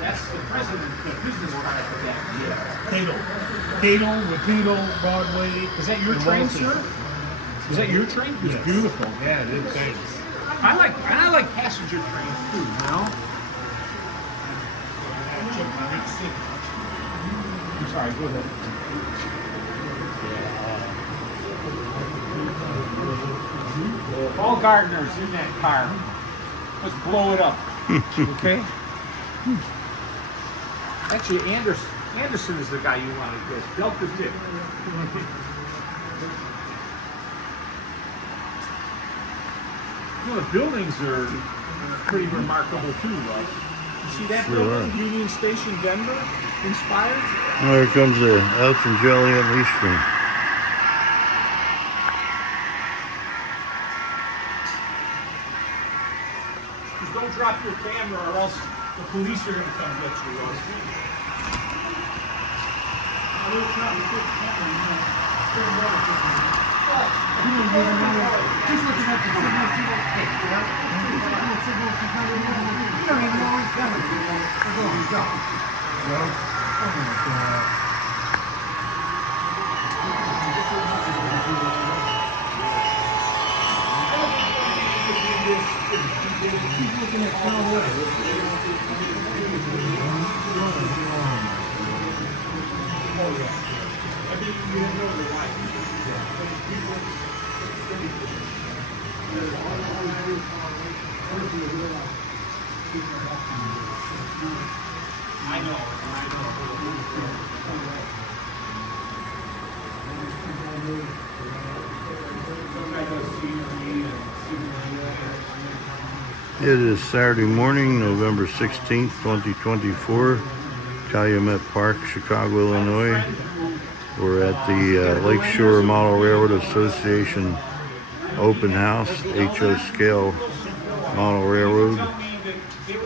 That's the president, the business part of that. Cato, Rapido, Broadway. Is that your train, sir? Is that your train? It's beautiful. Yeah, it is. Thanks. I like passenger trains too, you know? I'm sorry, go ahead. All gardeners in that car. Let's blow it up. Okay? Actually, Anderson is the guy you want to get. Delta 50. You know, the buildings are pretty remarkable too, Russ. You see that building, Union Station, Denver, inspired? There comes the Elgin, Joliet and Eastern. Just don't drop your camera or else the police are going to come get you, Russ. I know. It is Saturday morning, November 16th, 2024, Calumet Park, Chicago, Illinois. We're at the Lakeshore Model Railroad Association open house, HO scale model railroad,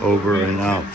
over and out.